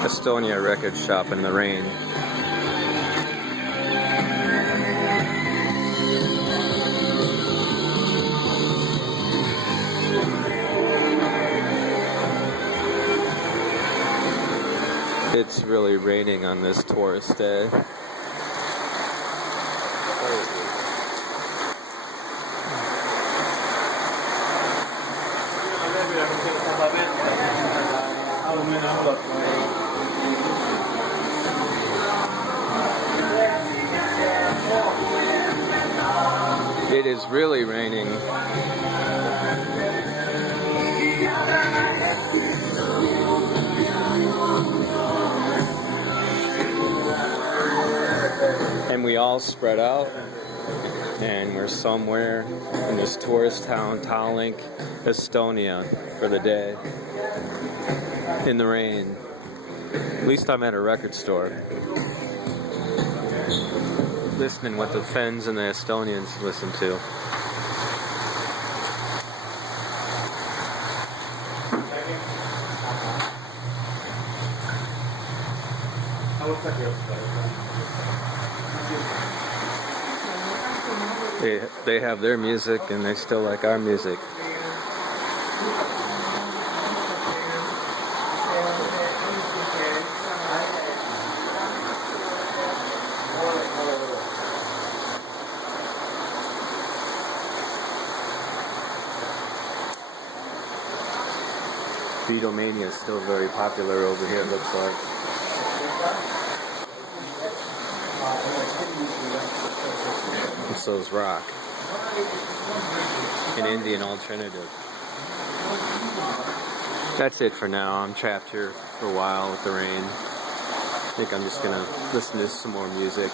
Estonia record shop in the rain. It's really raining on this tourist day. It is really raining. And we all spread out, and we're somewhere in this tourist town, Tallin, Estonia, for the day, in the rain. At least I'm at a record store, listening what the Finns and the Estonians listen to. They have their music and they still like our music. Beatlemania is still very popular over here, it looks like. And so is rock. An Indian alternative. That's it for now. I'm trapped here for a while with the rain. I think I'm just gonna listen to some more music.